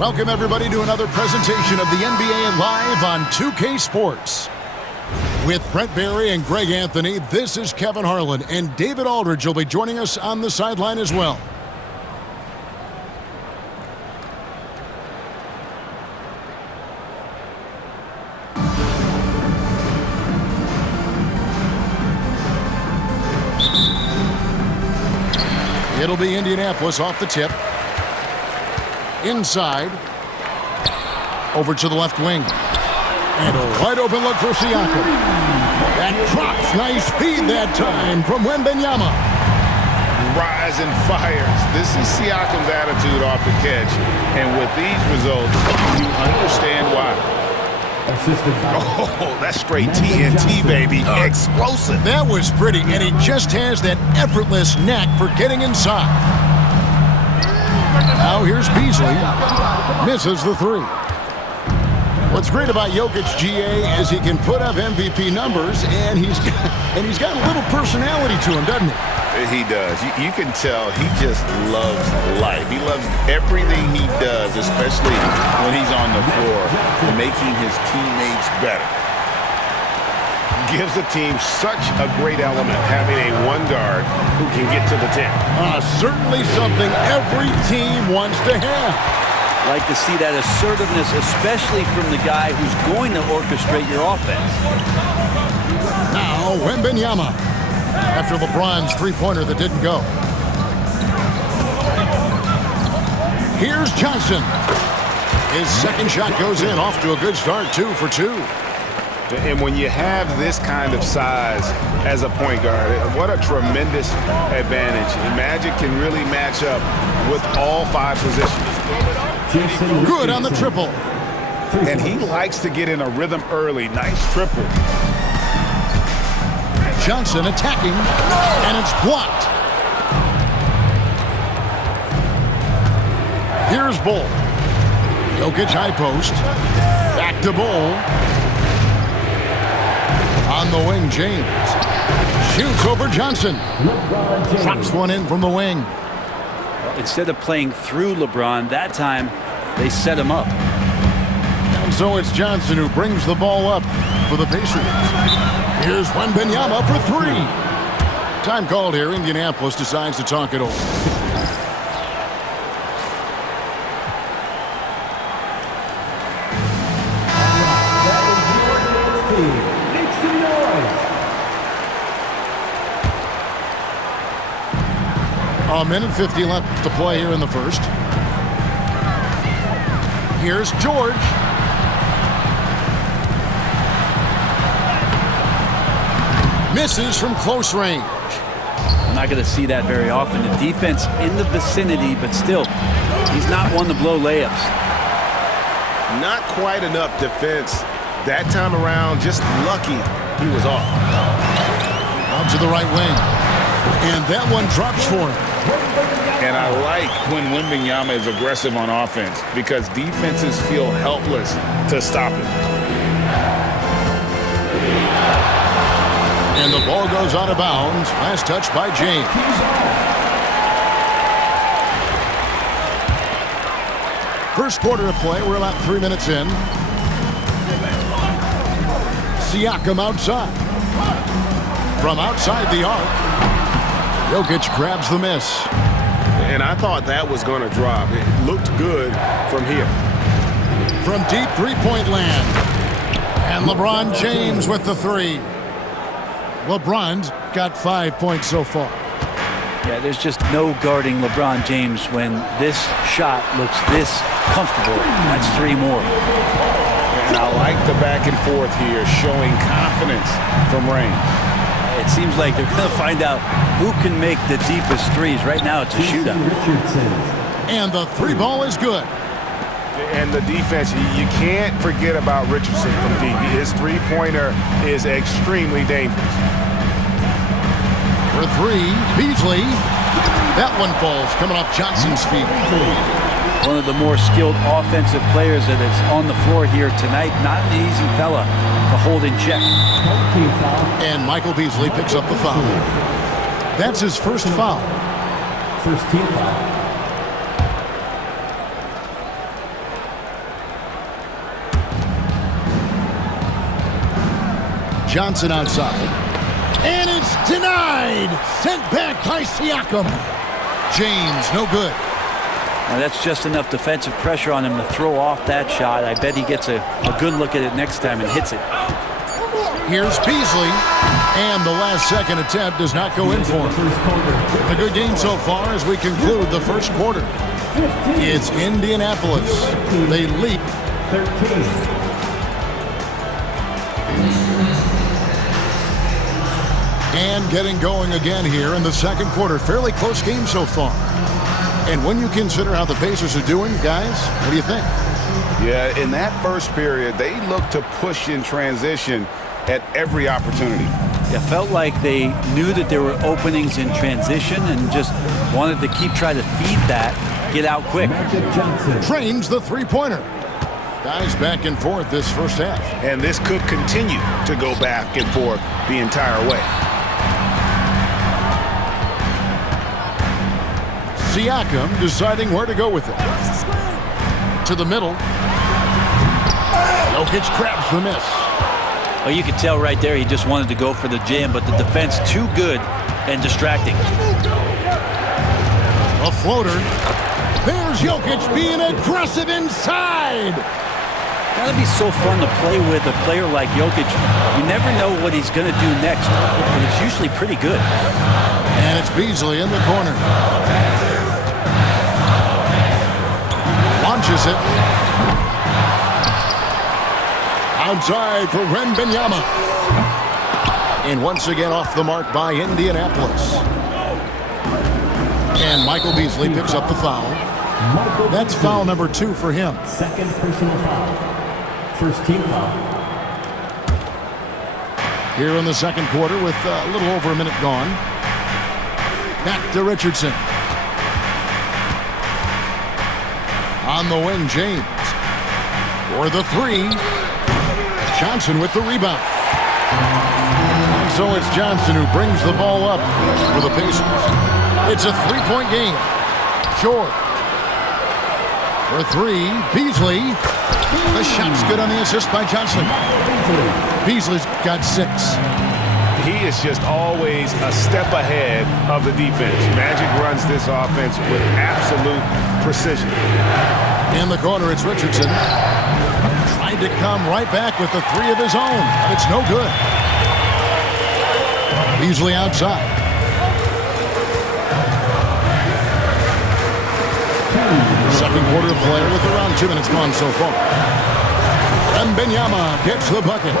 Welcome, everybody, to another presentation of the NBA Live on 2K Sports. With Brent Barry and Greg Anthony, this is Kevin Harlan, and David Aldridge will be joining us on the sideline as well. It'll be Indianapolis off the tip. Inside. Over to the left wing. And a wide open look for Siakam. That drops. Nice feed that time from Wemby. Rise and fires. This is Siakam's attitude off the catch. And with these results, you understand why. Oh, that's straight TNT, baby. Explosive. That was pretty, and he just has that effortless knack for getting inside. Now here's Beasley. Misses the three. What's great about Jokic, GA, is he can put up MVP numbers, and he's got a little personality to him, doesn't he? He does. You can tell he just loves life. He loves everything he does, especially when he's on the floor, making his teammates better. Gives the team such a great element having a one guard who can get to the 10. Certainly something every team wants to have. Like to see that assertiveness, especially from the guy who's going to orchestrate your offense. Now, Wemby after LeBron's three-pointer that didn't go. Here's Johnson. His second shot goes in, off to a good start, 2 for 2. And when you have this kind of size as a point guard, what a tremendous advantage. Magic can really match up with all 5 positions. Good on the triple. And he likes to get in a rhythm early. Nice triple. Johnson attacking, and it's blocked. Here's Bull. Jokic high post. Back to Bull. On the wing, James. Shoots over Johnson. Drops one in from the wing. Well, instead of playing through LeBron, that time they set him up. And so it's Johnson who brings the ball up for the Pacers. Here's Wemby for 3. Time called here. Indianapolis decides to talk it over. A minute 50 left to play here in the first. Here's George. Misses from close range. I'm not going to see that very often. The defense in the vicinity, but still, he's not one to blow layups. Not quite enough defense that time around. Just lucky he was off. Out to the right wing. And that one drops for him. And I like when Wembanyama is aggressive on offense because defenses feel helpless to stop him. And the ball goes out of bounds. Last touch by James. First quarter of play. We're about 3 minutes in. Siakam outside. From outside the arc. Jokic grabs the miss. And I thought that was going to drop. It looked good from here. From deep three-point land. And LeBron James with the 3. LeBron's got 5 points so far. Yeah, there's just no guarding LeBron James when this shot looks this comfortable. That's 3 more. And I like the back and forth here, showing confidence from range. It seems like they're going to find out who can make the deepest threes. Right now, it's a shootout. And the 3 ball is good. And the defense, you can't forget about Richardson from deep. His three-pointer is extremely dangerous. For 3, Beasley. That one falls, coming off Johnson's feet. One of the more skilled offensive players that is on the floor here tonight. Not an easy fella to hold in check. And Michael Beasley picks up the foul. That's his first foul. First team foul. Johnson outside. And it's denied. Sent back by Siakam. James, no good. Now that's just enough defensive pressure on him to throw off that shot. I bet he gets a good look at it next time and hits it. Here's Beasley. And the last-second attempt does not go in for him. A good game so far as we conclude the first quarter. It's Indianapolis. They lead 13. And getting going again here in the second quarter. Fairly close game so far. And when you consider how the Pacers are doing, guys, what do you think? Yeah, in that first period, they looked to push in transition at every opportunity. It felt like they knew that there were openings in transition and just wanted to keep trying to feed that, get out quick. Trains the three-pointer. Guys back and forth this first half. And this could continue to go back and forth the entire way. Siakam deciding where to go with it. To the middle. Jokic grabs the miss. Well, you could tell right there he just wanted to go for the jam, but the defense too good and distracting. A floater. There's Jokic being aggressive inside. That'd be so fun to play with a player like Jokic. You never know what he's going to do next, but it's usually pretty good. And it's Beasley in the corner. Launches it. Outside for Wemby. And once again off the mark by Indianapolis. And Michael Beasley picks up the foul. That's foul number 2 for him. Second personal foul. First team foul. Here in the second quarter with a little over a minute gone. Back to Richardson. On the wing, James. For the 3. Johnson with the rebound. And so it's Johnson who brings the ball up for the Pacers. It's a 3-point game. Short. For 3, Beasley. The shot's good on the assist by Johnson. Beasley's got 6. He is just always a step ahead of the defense. Magic runs this offense with absolute precision. In the corner, it's Richardson. Trying to come right back with the 3 of his own, but it's no good. Beasley outside. Second quarter player with around 2 minutes gone so far. And Wembanyama gets the bucket.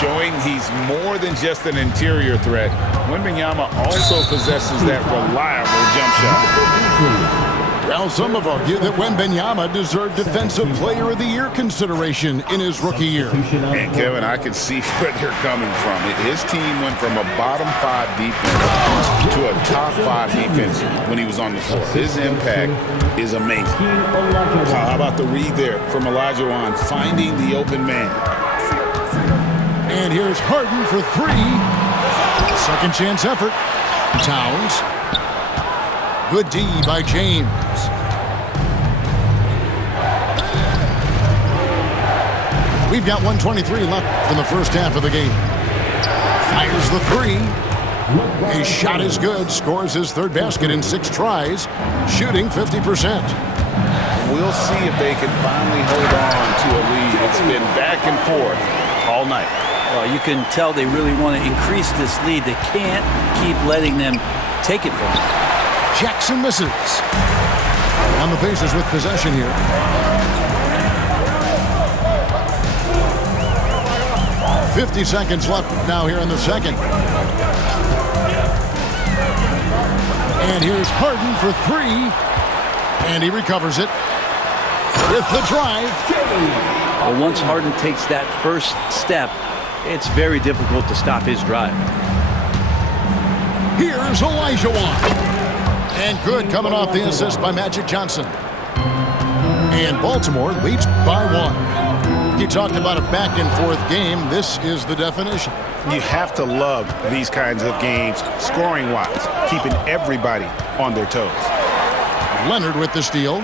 Showing he's more than just an interior threat. Wemby also possesses that reliable jump shot. Well, some have argued that Wembanyama deserved Defensive Player of the Year consideration in his rookie year. And Kevin, I can see where they're coming from. His team went from a bottom 5 defense to a top 5 defense when he was on the floor. His impact is amazing. How about the read there from Olajuwon, finding the open man. And here's Harden for 3. Second chance effort. Towns. Good D by James. We've got 1:23 left in the first half of the game. Fires the 3. His shot is good. Scores his 3rd basket in 6 tries. Shooting 50%. We'll see if they can finally hold on to a lead. It's been back and forth all night. Well, you can tell they really want to increase this lead. They can't keep letting them take it from them. Jackson misses. On the Pacers with possession here. .50 seconds left now here in the second. And here's Harden for 3. And he recovers it with the drive. Well, once Harden takes that first step, it's very difficult to stop his drive. Here's Olajuwon. And good coming off the assist by Magic Johnson. And Baltimore leads by 1. You talked about a back-and-forth game. This is the definition. You have to love these kinds of games, scoring-wise, keeping everybody on their toes. Leonard with the steal.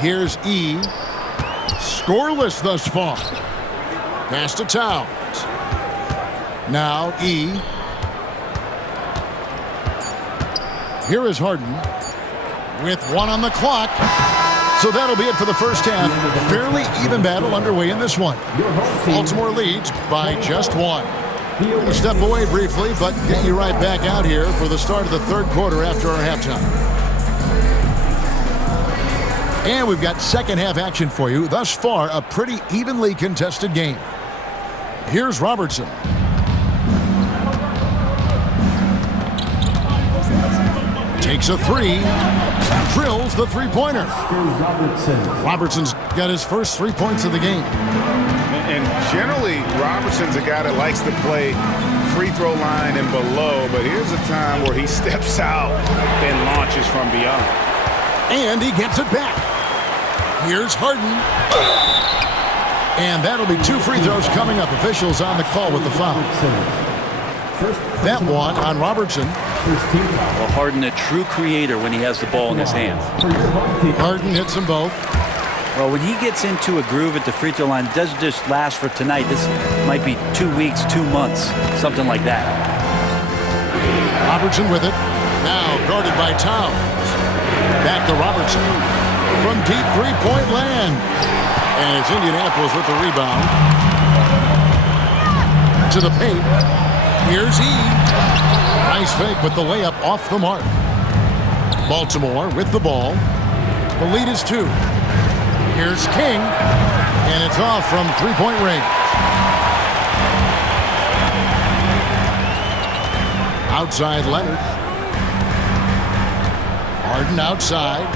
Here's E. Scoreless thus far. Pass to Towns. Now E. Here is Harden with 1 on the clock. So that'll be it for the first half. Fairly even battle underway in this one. Baltimore leads by just 1. We're going to step away briefly, but get you right back out here for the start of the third quarter after our halftime. And we've got second half action for you. Thus far, a pretty evenly contested game. Here's Robertson. Takes a 3. Drills the three-pointer. Robertson's got his first 3 points of the game. And generally, Robertson's a guy that likes to play free throw line and below, but here's a time where he steps out and launches from beyond. And he gets it back. Here's Harden. And that'll be 2 free throws coming up. Officials on the call with the foul. That one on Robertson. Well, Harden, a true creator when he has the ball in his hand. Harden hits them both. Well, when he gets into a groove at the free throw line, it doesn't just last for tonight. This might be 2 weeks, 2 months, something like that. Robertson with it. Now guarded by Towns. Back to Robertson. From deep three-point land. And it's Indianapolis with the rebound. To the paint. Here's E. Nice fake, but the layup off the mark. Baltimore with the ball. The lead is 2. Here's King. And it's off from three-point range. Outside Leonard. Harden outside.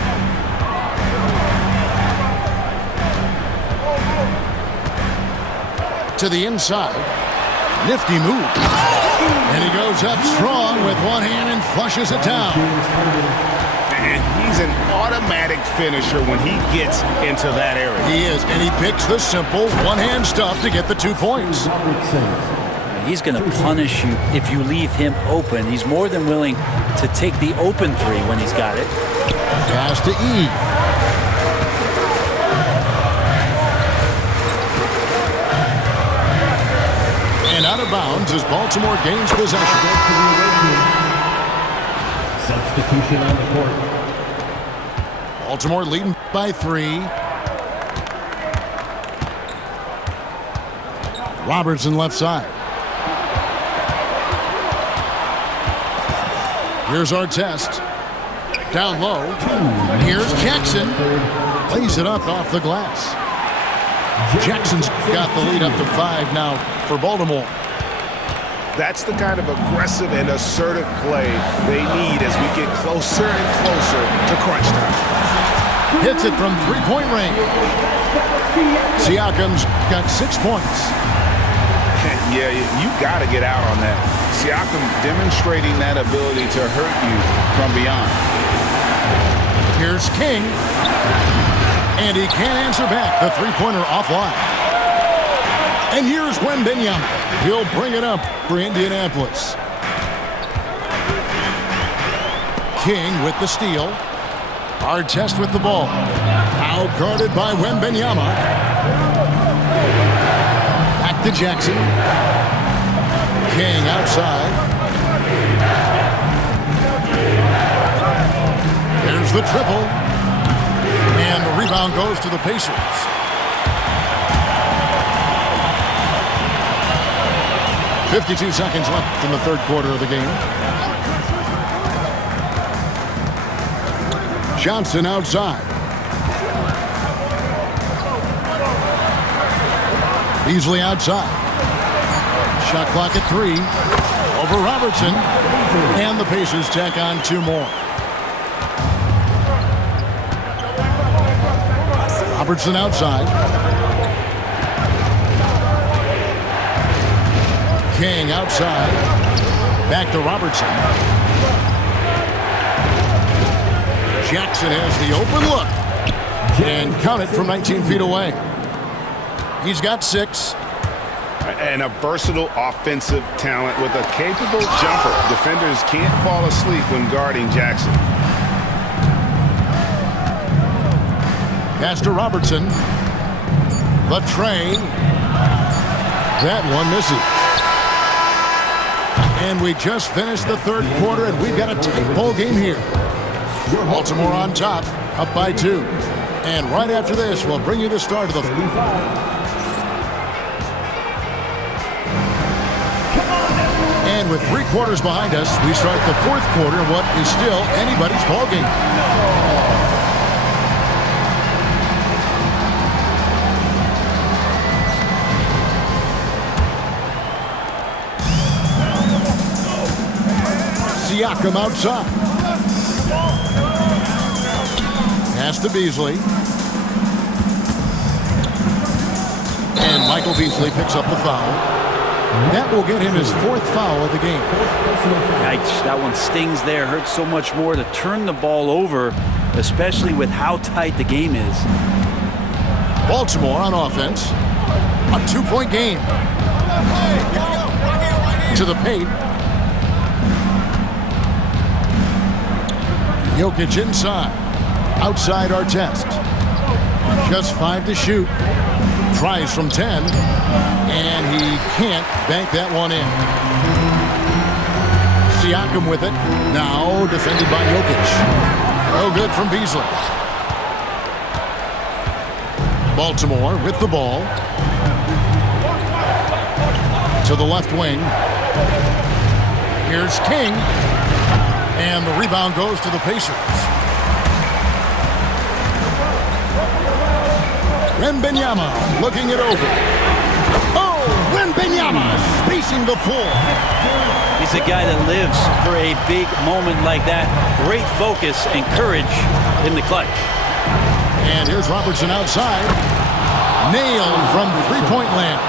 To the inside. Nifty move. And he goes up strong with one hand and flushes it down. And he's an automatic finisher when he gets into that area. He is, and he picks the simple one-hand stuff to get the 2 points. He's going to punish you if you leave him open. He's more than willing to take the open 3 when he's got it. Pass to E. And out of bounds as Baltimore gains possession. Substitution on the court. Baltimore leading by 3. Robertson left side. Here's Artest. Down low. Here's Jackson. Lays it up off the glass. Jackson's got the lead up to 5 now for Baltimore. That's the kind of aggressive and assertive play they need as we get closer and closer to crunch time. Hits it from three-point range. Siakam's got 6 points. Yeah, you got to get out on that. Siakam demonstrating that ability to hurt you from beyond. Here's King. And he can't answer back. The three-pointer offline. And here's Wemby. He'll bring it up for Indianapolis. King with the steal. Artest with the ball. Out guarded by Wembenyama. Back to Jackson. King outside. There's the triple. And the rebound goes to the Pacers. .52 seconds left in the third quarter of the game. Johnson outside. Beasley outside. Shot clock at 3. Over Robertson. And the Pacers tack on 2 more. Robertson outside. King outside. Back to Robertson. Jackson has the open look. And count it from 19 feet away. He's got 6. And a versatile offensive talent with a capable jumper. Defenders can't fall asleep when guarding Jackson. Pass to Robertson. The tray. That one misses. And we just finished the third quarter, and we've got a tight ball game here. Baltimore on top, up by 2. And right after this, we'll bring you the start of the... And with 3 quarters behind us, we start the fourth quarter in what is still anybody's ball game. Siakam outside. Pass to Beasley. And Michael Beasley picks up the foul. That will get him his 4th foul of the game. Yikes, that one stings there. Hurts so much more to turn the ball over, especially with how tight the game is. Baltimore on offense. A 2-point game. To the paint. Jokic inside. Outside Artest. Just 5 to shoot. Tries from 10. And he can't bank that one in. Siakam with it. Now defended by Jokic. No good from Beasley. Baltimore with the ball. To the left wing. Here's King. And the rebound goes to the Pacers. Wemby looking it over. Oh, Wemby spacing the floor. He's a guy that lives for a big moment like that. Great focus and courage in the clutch. And here's Robertson outside. Nailed from three-point land.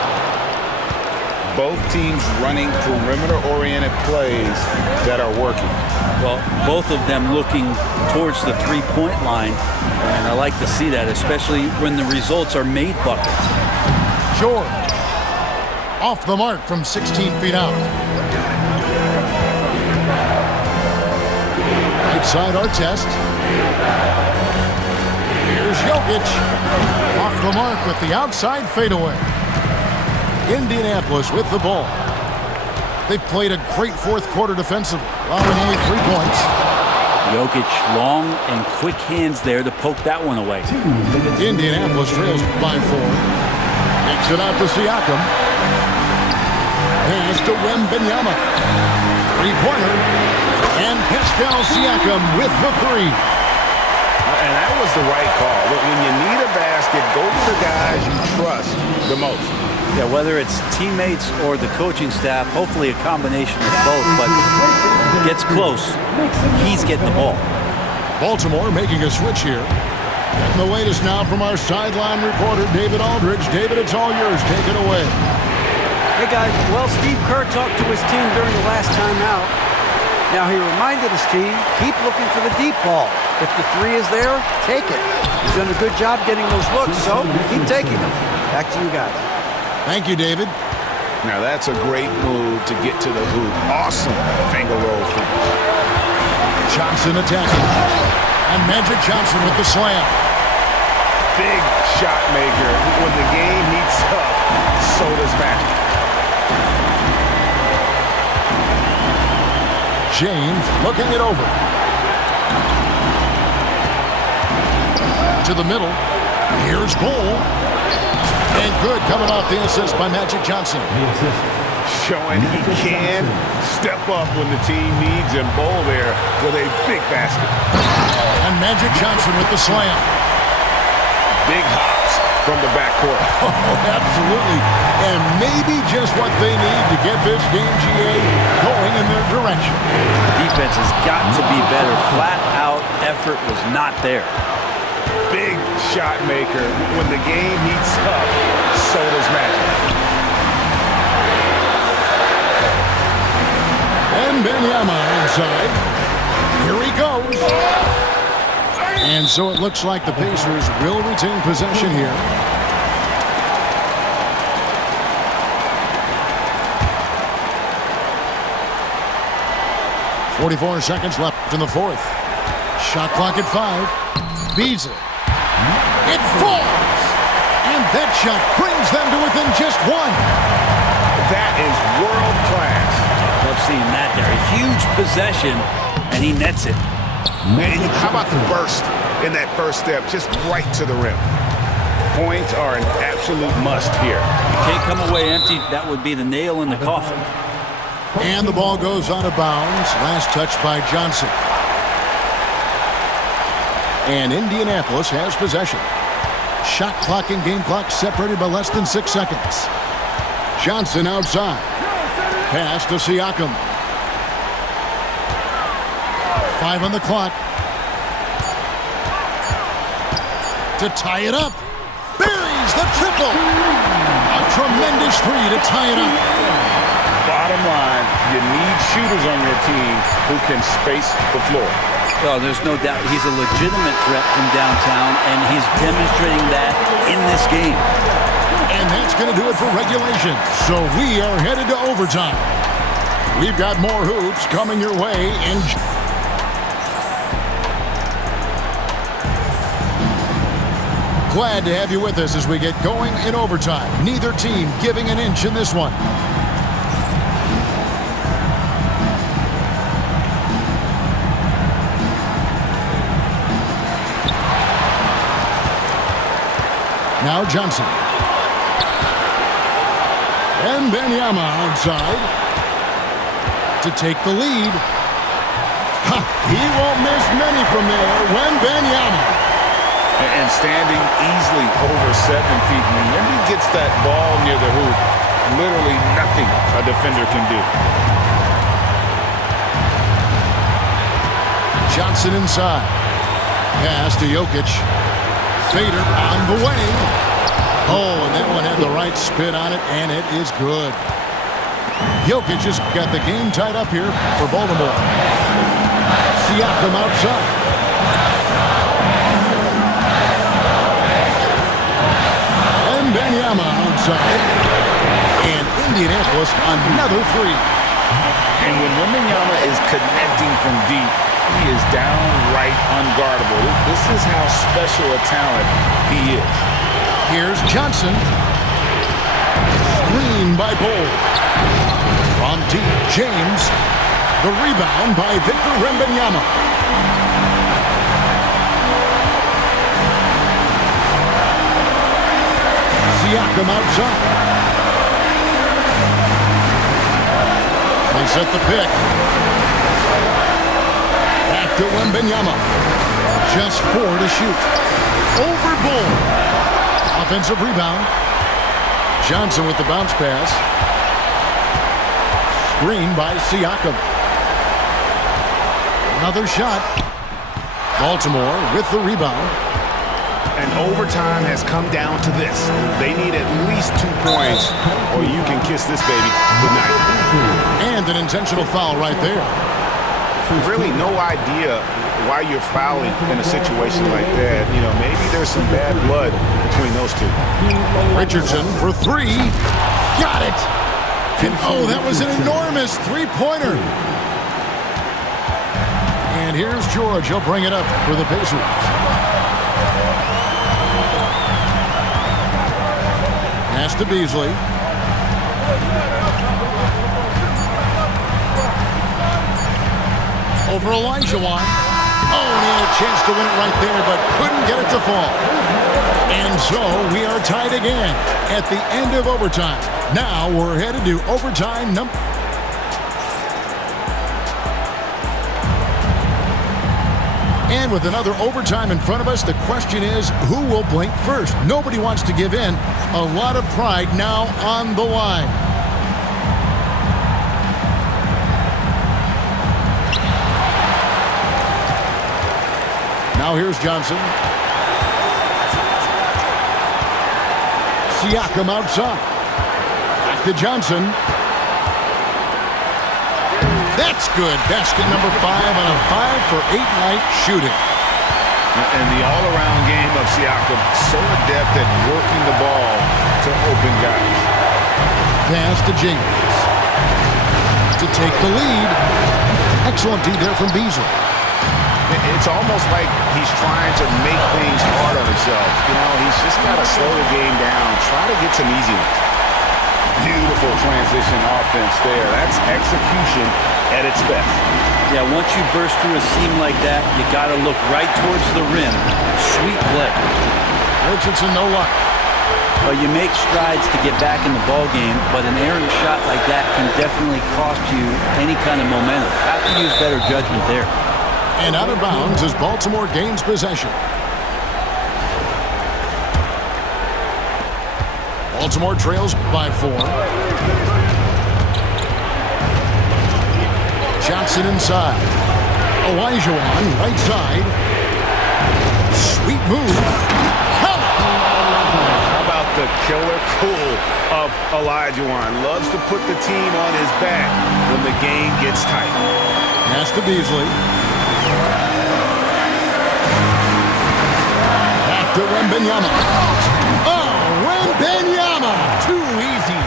Both teams running perimeter-oriented plays that are working. Well, both of them looking towards the three-point line. And I like to see that, especially when the results are made buckets. George. Off the mark from 16 feet out. Right side Artest. Here's Jokic. Off the mark with the outside fadeaway. Indianapolis with the ball. They've played a great fourth quarter defensively, allowing only 3 points. Jokic, long and quick hands there to poke that one away. Indianapolis trails by 4. Takes it out to Siakam. Pass to Wembanyama. Three-pointer. And Pascal Siakam with the 3. And that was the right call. When you need a basket, go to the guys you trust the most. Yeah, whether it's teammates or the coaching staff, hopefully a combination of both, but gets close. He's getting the ball. Baltimore making a switch here. Getting the latest now from our sideline reporter, David Aldridge. David, it's all yours. Take it away. Hey, guys. Well, Steve Kerr talked to his team during the last time out. Now, he reminded his team, keep looking for the deep ball. If the 3 is there, take it. He's done a good job getting those looks, so keep taking them. Back to you guys. Thank you, David. Now, that's a great move to get to the hoop. Awesome finger roll finish. Johnson attacking. And Magic Johnson with the slam. Big shot maker. When the game heats up, so does Magic. James looking it over. To the middle. Here's Bull. And good coming off the assist by Magic Johnson. Showing he can step up when the team needs him. Bull there with a big basket. And Magic Johnson with the slam. Big hops from the backcourt. Oh, absolutely. And maybe just what they need to get this game, GA, going in their direction. Defense has got to be better. Flat out effort was not there. Big shot maker. When the game heats up, so does Magic. And Wembanyama inside. Here he goes. And so it looks like the Pacers will retain possession here. .44 seconds left in the fourth. Shot clock at 5. Beasley. It falls. And that shot brings them to within just one. That is world class. Love seeing that there. A huge possession, and he nets it. Man, how about the burst in that first step, just right to the rim? Points are an absolute must here. You can't come away empty. That would be the nail in the coffin. And the ball goes out of bounds. Last touch by Johnson. And Indianapolis has possession. Shot clock and game clock separated by less than 6 seconds. Johnson outside. Pass to Siakam. 5 on the clock. To tie it up. Buries the triple. A tremendous three to tie it up. Bottom line, you need shooters on your team who can space the floor. Well, there's no doubt he's a legitimate threat from downtown, and he's demonstrating that in this game. And that's going to do it for regulation. So we are headed to overtime. We've got more hoops coming your way in. Glad to have you with us as we get going in overtime. Neither team giving an inch in this one. Now Johnson. And Wemby outside to take the lead. Ha, he won't miss many from there. Wemby. And standing easily over 7 feet. When Wemby gets that ball near the hoop, literally nothing a defender can do. Johnson inside. Pass to Jokic. Fader on the way. Oh, and that one had the right spin on it, and it is good. Jokic just got the game tied up here for Baltimore. Siakam outside. And Wemby outside. And Indianapolis another three. And when Wemby is connecting from deep, he is downright unguardable. This is how special a talent he is. Here's Johnson. Screen by Bull. From deep, James. The rebound by Victor Wembanyama. Siakam outside. They set the pick. Back to Wembanyama. Just 4 to shoot. Over Bull. Offensive rebound. Johnson with the bounce pass. Screen by Siakam. Another shot. Baltimore with the rebound. And overtime has come down to this. They need at least 2 points, or you can kiss this baby goodnight. And an intentional foul right there. Really no idea why you're fouling in a situation like that. You know, maybe there's some bad blood between those two. Richardson for 3. Got it. And oh, that was an enormous three-pointer. And here's George. He'll bring it up for the Pacers. Pass to Beasley. Over Olajuwon. Oh, and he had a chance to win it right there, but couldn't get it to fall. And so we are tied again at the end of overtime. Now we're headed to overtime number. And with another overtime in front of us, the question is, who will blink first? Nobody wants to give in. A lot of pride now on the line. Now here's Johnson. Siakam outside. Back to Johnson. That's good. Basket number 5 on a 5-for-8 night shooting. And the all-around game of Siakam, so adept at working the ball to open guys. Pass to James. To take the lead. Excellent D there from Beasley. It's it's almost like he's trying to make things hard on himself. You know, he's just got to slow the game down, try to get some easy ones. Beautiful transition offense there. That's execution at its best. Yeah, once you burst through a seam like that, you got to look right towards the rim. Sweet play. Richardson, no luck. Well, you make strides to get back in the ball game, but an errant shot like that can definitely cost you any kind of momentum. Have to use better judgment there. And out of bounds as Baltimore gains possession. Baltimore trails by 4. Johnson inside. Olajuwon right side. Sweet move. How about the killer cool of Olajuwon? Loves to put the team on his back when the game gets tight. Pass to Beasley. Back to Wembenyama. Oh, Wembenyama! Too easy.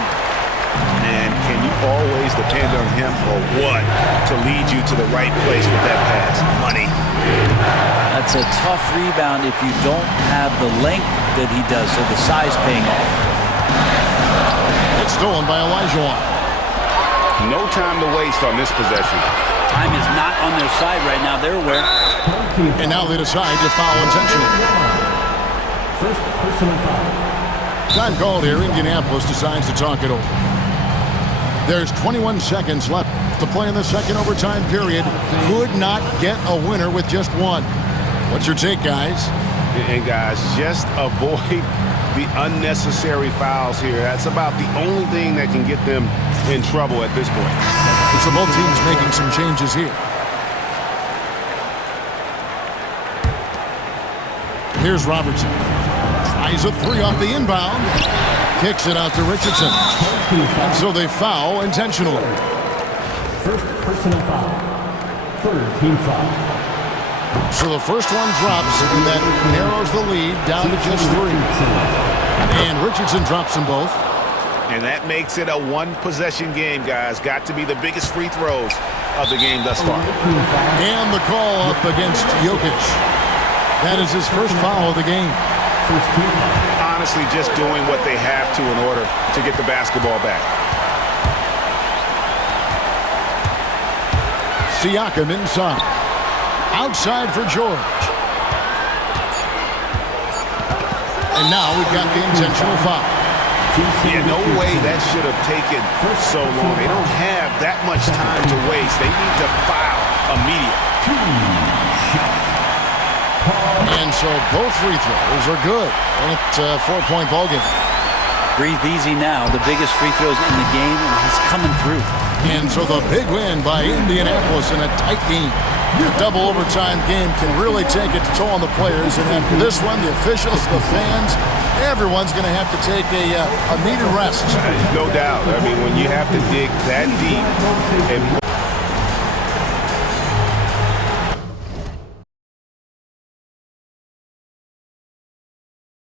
And can you always depend on him or what to lead you to the right place with that pass? Money. That's a tough rebound if you don't have the length that he does, so the size paying off. It's stolen by Olajuwon. No time to waste on this possession. Time is not on their side right now. They're aware. And now they decide to foul intentionally. First personal foul. Time called here. Indianapolis decides to talk it over. There's 21 seconds left to play in the second overtime period. Could not get a winner with just one. What's your take, guys? And guys, just avoid the unnecessary fouls here. That's about the only thing that can get them in trouble at this point. So both teams making some changes here. Here's Robertson. Tries a 3 off the inbound. Kicks it out to Richardson. And so they foul intentionally. First personal foul. Third team foul. So the first one drops, and that narrows the lead down to just 3. And Richardson drops them both. And that makes it a one-possession game, guys. Got to be the biggest free throws of the game thus far. And the call up against Jokic. That is his first foul of the game. Honestly, just doing what they have to in order to get the basketball back. Siakam inside. Outside for George. And now we've got the intentional foul. Yeah, no way that should have taken so long. They don't have that much time to waste. They need to foul immediately. And so both free throws are good. And it's a 4-point ball game. Breathe easy now. The biggest free throws in the game, and he's coming through. And so the big win by Indianapolis in a tight game. A double overtime game can really take its toll on the players. And after this one, the officials, the fans, everyone's going to have to take a needed rest. No doubt. I mean, when you have to dig that deep and